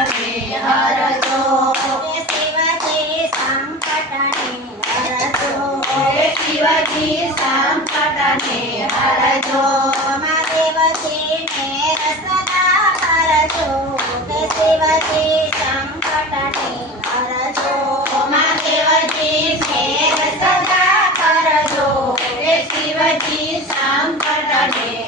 ને હરજો શિવજી સંકટને હરજો શિવજી સંકટને હરજો મહાદેવજીને સદા કરજો શિવજી સંકટને હરજો મહાદેવજી સદા કરજો શિવજી સંકટને